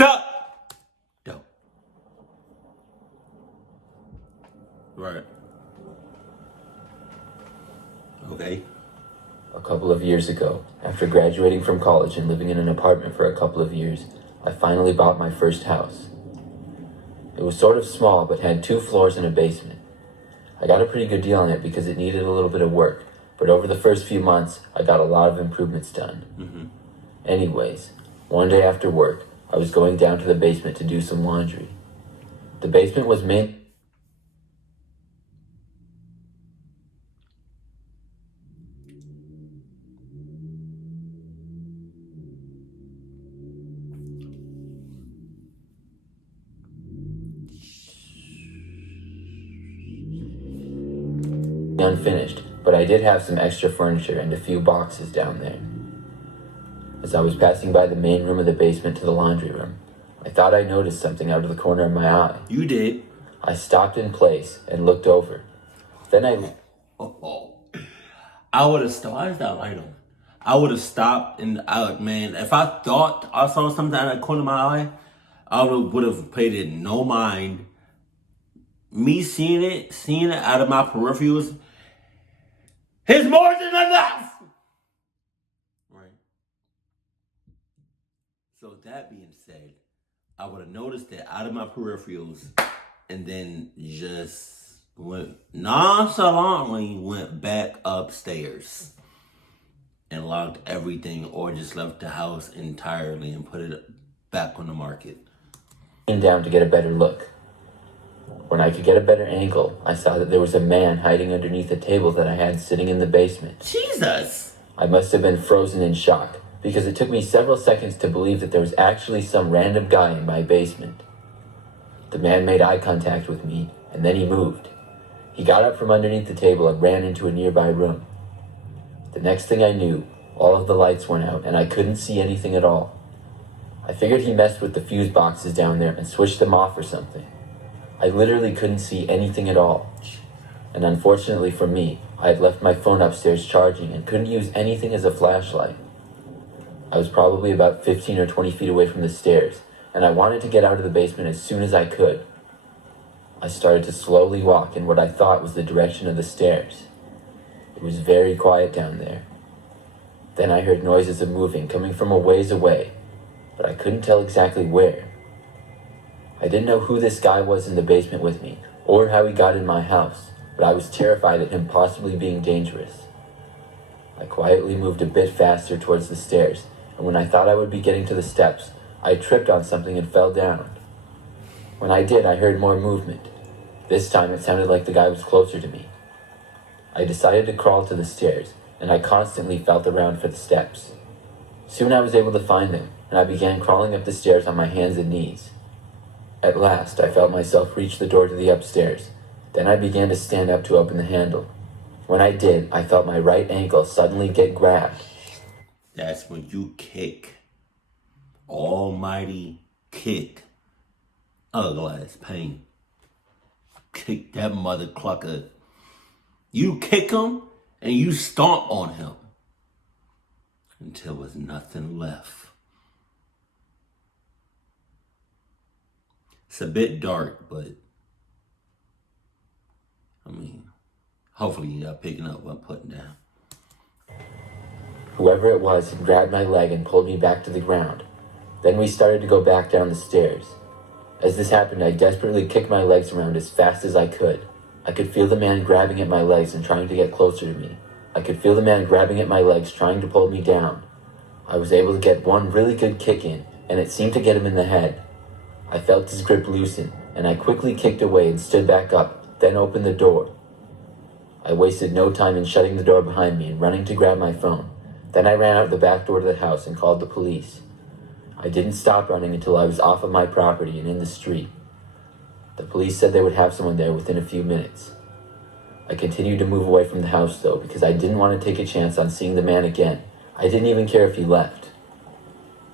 Sup? Dope. Right. Okay. A couple of years ago, after graduating from college and living in an apartment for a couple of years, I finally bought my first house. It was sort of small, but had 2 floors and a basement. I got a pretty good deal on it because it needed a little bit of work, but over the first few months, I got a lot of improvements done. Anyways, one day after work, I was going down to the basement to do some laundry. The basement was mainly unfinished, but I did have some extra furniture and a few boxes down there. As I was passing by the main room of the basement to the laundry room, I thought I noticed something out of the corner of my eye. You did. I stopped in place and looked over. Then I would have stopped. Why is that light on? I would have stopped and man, if I thought I saw something out of the corner of my eye, I would have paid it no mind. Me seeing it out of my peripherals is more than enough. Right. So that being said, I would have noticed it out of my peripherals and then just went nonchalantly went back upstairs and locked everything or just left the house entirely and put it back on the market. Came down to get a better look. When I could get a better angle, I saw that there was a man hiding underneath a table that I had sitting in the basement. Jesus! I must have been frozen in shock, because it took me several seconds to believe that there was actually some random guy in my basement. The man made eye contact with me, and then he moved. He got up from underneath the table and ran into a nearby room. The next thing I knew, all of the lights went out, and I couldn't see anything at all. I figured he messed with the fuse boxes down there and switched them off or something. I literally couldn't see anything at all. And unfortunately for me, I had left my phone upstairs charging and couldn't use anything as a flashlight. I was probably about 15 or 20 feet away from the stairs, and I wanted to get out of the basement as soon as I could. I started to slowly walk in what I thought was the direction of the stairs. It was very quiet down there. Then I heard noises of moving coming from a ways away, but I couldn't tell exactly where. I didn't know who this guy was in the basement with me, or how he got in my house, but I was terrified at him possibly being dangerous. I quietly moved a bit faster towards the stairs, and when I thought I would be getting to the steps, I tripped on something and fell down. When I did, I heard more movement. This time it sounded like the guy was closer to me. I decided to crawl to the stairs, and I constantly felt around for the steps. Soon I was able to find them, and I began crawling up the stairs on my hands and knees. At last, I felt myself reach the door to the upstairs. Then I began to stand up to open the handle. When I did, I felt my right ankle suddenly get grabbed. That's when you kick. Almighty kick. Otherwise, pain. Kick that mother clucker. You kick him and you stomp on him until there's nothing left. It's a bit dark, but I mean, hopefully you're picking up what I'm putting down. Whoever it was had grabbed my leg and pulled me back to the ground. Then we started to go back down the stairs. As this happened, I desperately kicked my legs around as fast as I could. I could feel the man grabbing at my legs and trying to get closer to me. I could feel the man grabbing at my legs, trying to pull me down. I was able to get one really good kick in, and it seemed to get him in the head. I felt his grip loosen, and I quickly kicked away and stood back up, then opened the door. I wasted no time in shutting the door behind me and running to grab my phone. Then I ran out the back door to the house and called the police. I didn't stop running until I was off of my property and in the street. The police said they would have someone there within a few minutes. I continued to move away from the house though, because I didn't want to take a chance on seeing the man again. I didn't even care if he left.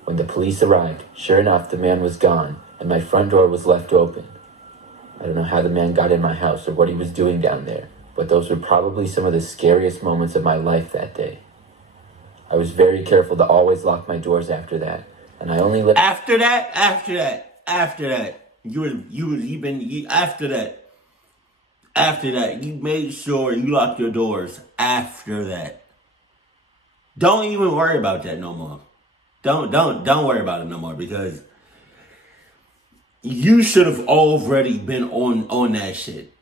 When the police arrived, sure enough, the man was gone, and my front door was left open. I don't know how the man got in my house or what he was doing down there, but those were probably some of the scariest moments of my life that day. I was very careful to always lock my doors after that, and I only lived. After that, after that, you made sure you locked your doors after that. Don't even worry about that no more. Don't worry about it no more, because you should have already been on that shit.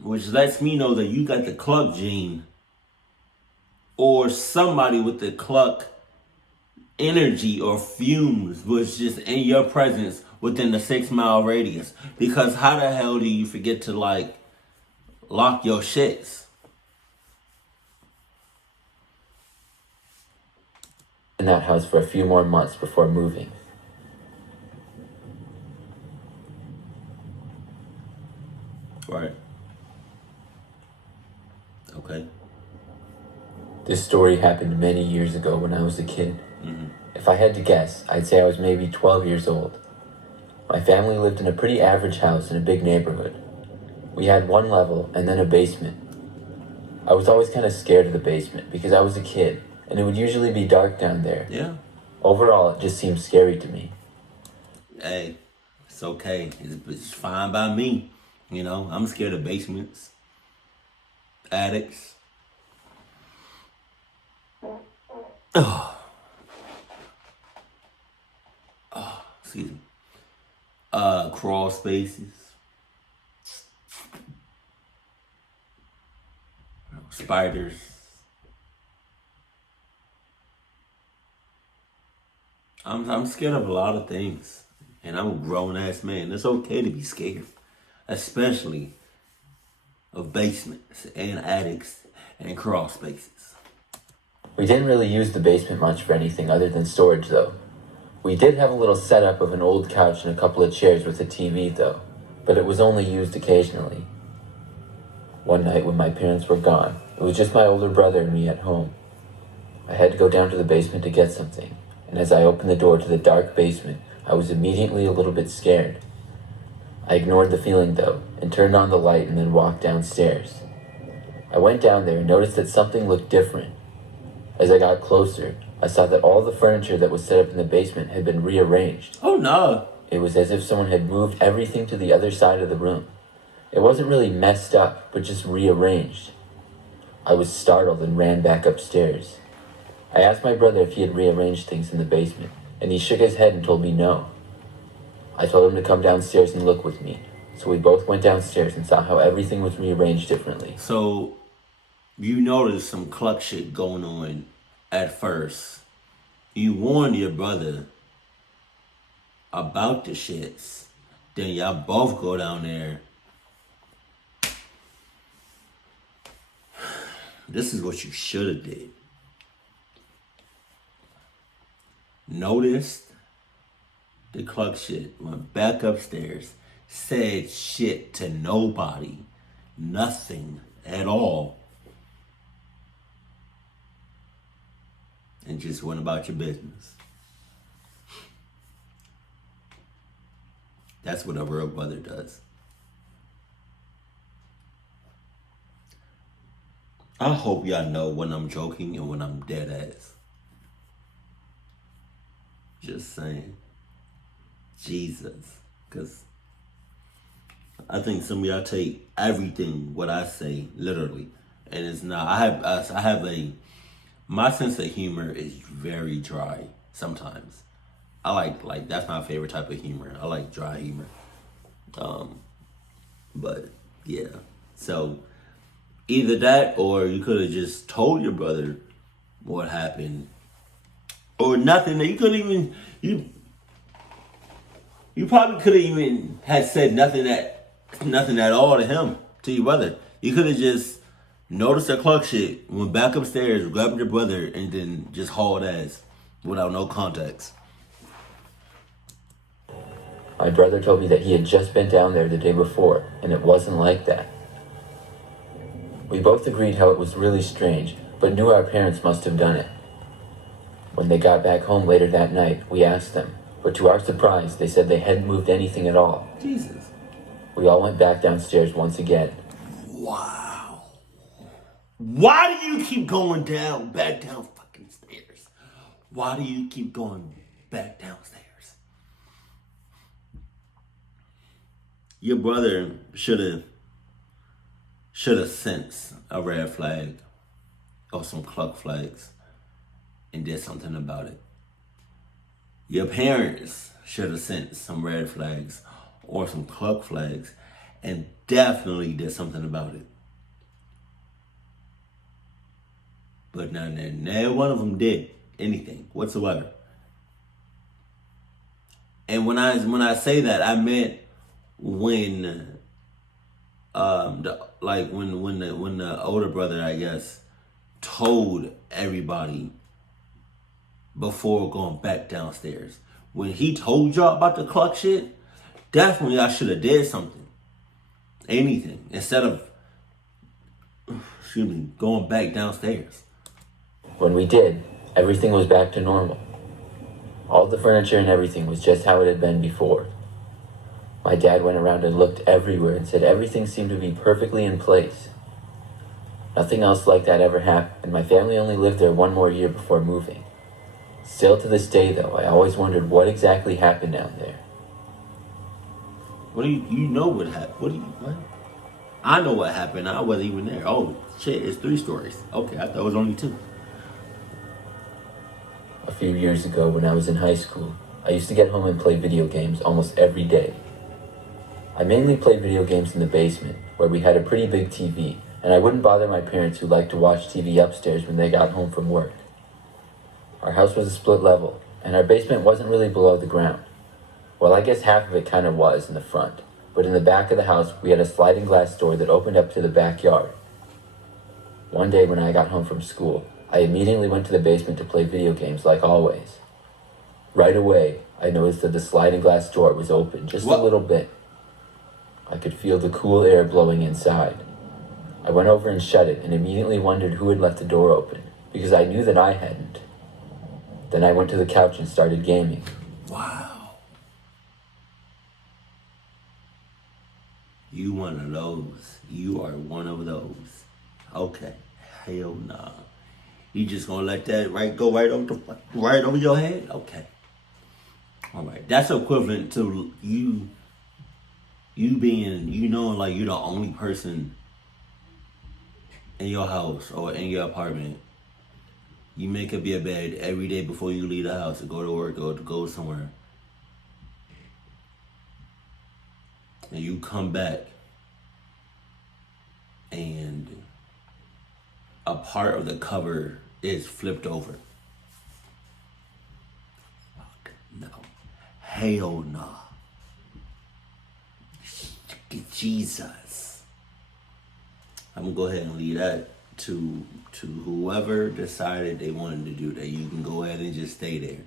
Which lets me know that you got the cluck gene, or somebody with the cluck energy or fumes was just in your presence within the 6-mile radius. Because how the hell do you forget to lock your shits? In that house for a few more months before moving. Right. Okay. This story happened many years ago when I was a kid. Mm-hmm. If I had to guess, I'd say I was maybe 12 years old. My family lived in a pretty average house in a big neighborhood. We had one level and then a basement. I was always kind of scared of the basement because I was a kid, and it would usually be dark down there. Yeah. Overall, it just seemed scary to me. Hey, it's okay. It's fine by me. You know, I'm scared of basements, attics. Excuse me. Crawl spaces. Spiders. I'm scared of a lot of things. And I'm a grown ass man. It's okay to be scared. Especially of basements and attics and crawl spaces. We didn't really use the basement much for anything other than storage, though. We did have a little setup of an old couch and a couple of chairs with a TV, though, but it was only used occasionally. One night when my parents were gone, it was just my older brother and me at home. I had to go down to the basement to get something, and as I opened the door to the dark basement, I was immediately a little bit scared. I ignored the feeling, though, and turned on the light and then walked downstairs. I went down there and noticed that something looked different. As I got closer, I saw that all the furniture that was set up in the basement had been rearranged. Oh no! It was as if someone had moved everything to the other side of the room. It wasn't really messed up, but just rearranged. I was startled and ran back upstairs. I asked my brother if he had rearranged things in the basement, and he shook his head and told me no. I told him to come downstairs and look with me, so we both went downstairs and saw how everything was rearranged differently. So, you noticed some cluck shit going on at first. You warned your brother about the shits. Then y'all both go down there. This is what you should have did. Noticed the cluck shit, went back upstairs, said shit to nobody, nothing at all, and just went about your business. That's what a real brother does. I hope y'all know when I'm joking and when I'm dead ass. Just saying. Jesus. Because I think some of y'all take everything what I say literally. And it's not. My sense of humor is very dry sometimes. I like that's my favorite type of humor. I like dry humor. But yeah. So either that, or you could have just told your brother what happened, or nothing. You couldn't even you probably could have even had said nothing at all to him, to your brother. You could have just noticed the cluck shit, went back upstairs, grabbed your brother, and then just hauled ass without no context. My brother told me that he had just been down there the day before, and it wasn't like that. We both agreed how it was really strange, but knew our parents must have done it. When they got back home later that night, we asked them, but to our surprise, they said they hadn't moved anything at all. Jesus. We all went back downstairs once again. Wow. Why do you keep going back down fucking stairs? Why do you keep going back downstairs. Your brother should have sensed a red flag or some cluck flags and did something about it. Your parents should have sensed some red flags or some cluck flags and definitely did something about it. But neither one of them did anything whatsoever. And when I say that, I meant when the older brother, I guess, told everybody before going back downstairs. When he told y'all about the cluck shit, definitely I should have did something. Anything. Instead of going back downstairs. When we did, everything was back to normal. All the furniture and everything was just how it had been before. My dad went around and looked everywhere and said everything seemed to be perfectly in place. Nothing else like that ever happened, and my family only lived there one more year before moving. Still to this day, though, I always wondered what exactly happened down there. What do you know what happened? What? I know what happened. I wasn't even there. Oh, shit, it's 3 stories. Okay, I thought it was only 2. A few years ago, when I was in high school, I used to get home and play video games almost every day. I mainly played video games in the basement, where we had a pretty big TV, and I wouldn't bother my parents who liked to watch TV upstairs when they got home from work. Our house was a split level, and our basement wasn't really below the ground. Well, I guess half of it kind of was in the front, but in the back of the house, we had a sliding glass door that opened up to the backyard. One day when I got home from school, I immediately went to the basement to play video games like always. Right away, I noticed that the sliding glass door was open just a little bit. I could feel the cool air blowing inside. I went over and shut it and immediately wondered who had left the door open, because I knew that I hadn't. Then I went to the couch and started gaming. Wow. You one of those. You are one of those. Okay. Hell nah. You just gonna let that go right over your head? Okay. All right. That's equivalent to you being, knowing like you're the only person in your house or in your apartment. You make up your bed every day before you leave the house to go to work or to go somewhere. And you come back and a part of the cover is flipped over. Fuck no. Hell no. Jesus. I'm gonna go ahead and leave that to whoever decided they wanted to do that. You can go ahead and just stay there.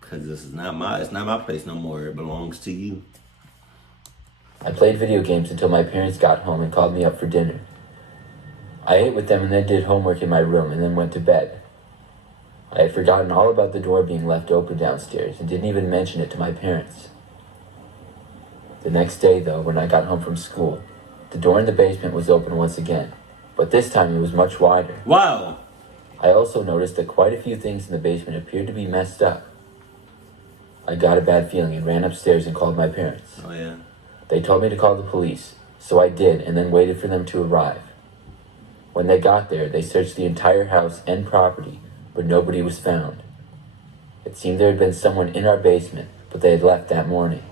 Cause it's not my place no more. It belongs to you. I played video games until my parents got home and called me up for dinner. I ate with them and then did homework in my room and then went to bed. I had forgotten all about the door being left open downstairs and didn't even mention it to my parents. The next day, though, when I got home from school, the door in the basement was open once again, but this time it was much wider. Wow. I also noticed that quite a few things in the basement appeared to be messed up. I got a bad feeling and ran upstairs and called my parents. Oh, yeah. They told me to call the police, so I did and then waited for them to arrive. When they got there, they searched the entire house and property, but nobody was found. It seemed there had been someone in our basement, but they had left that morning.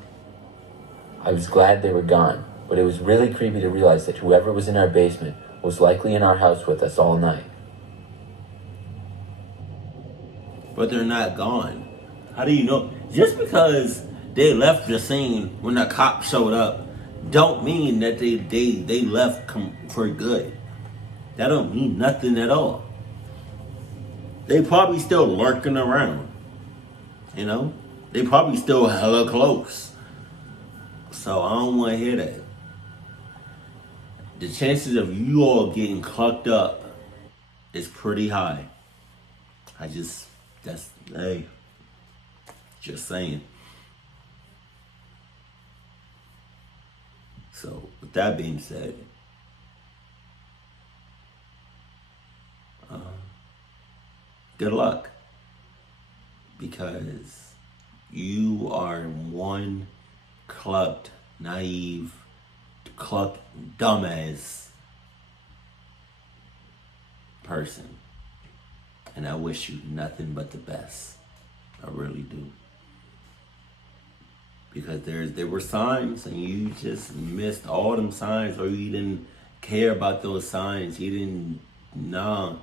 I was glad they were gone, but it was really creepy to realize that whoever was in our basement was likely in our house with us all night. But they're not gone. How do you know? Just because they left the scene when the cops showed up, don't mean that they left for good. That don't mean nothing at all. They probably still lurking around. You know? They probably still hella close. So I don't want to hear that. The chances of you all getting clucked up is pretty high. Just saying. So, with that being said, good luck. because you are one clucked, naive, clucked, dumbass person. And I wish you nothing but the best. I really do. Because there were signs and you just missed all them signs, or you didn't care about those signs. You didn't know.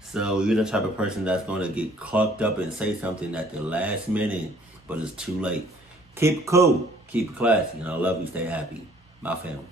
So you're the type of person that's going to get clucked up and say something at the last minute, but it's too late. Keep it cool. Keep it classy. And I love you. Stay happy. My family.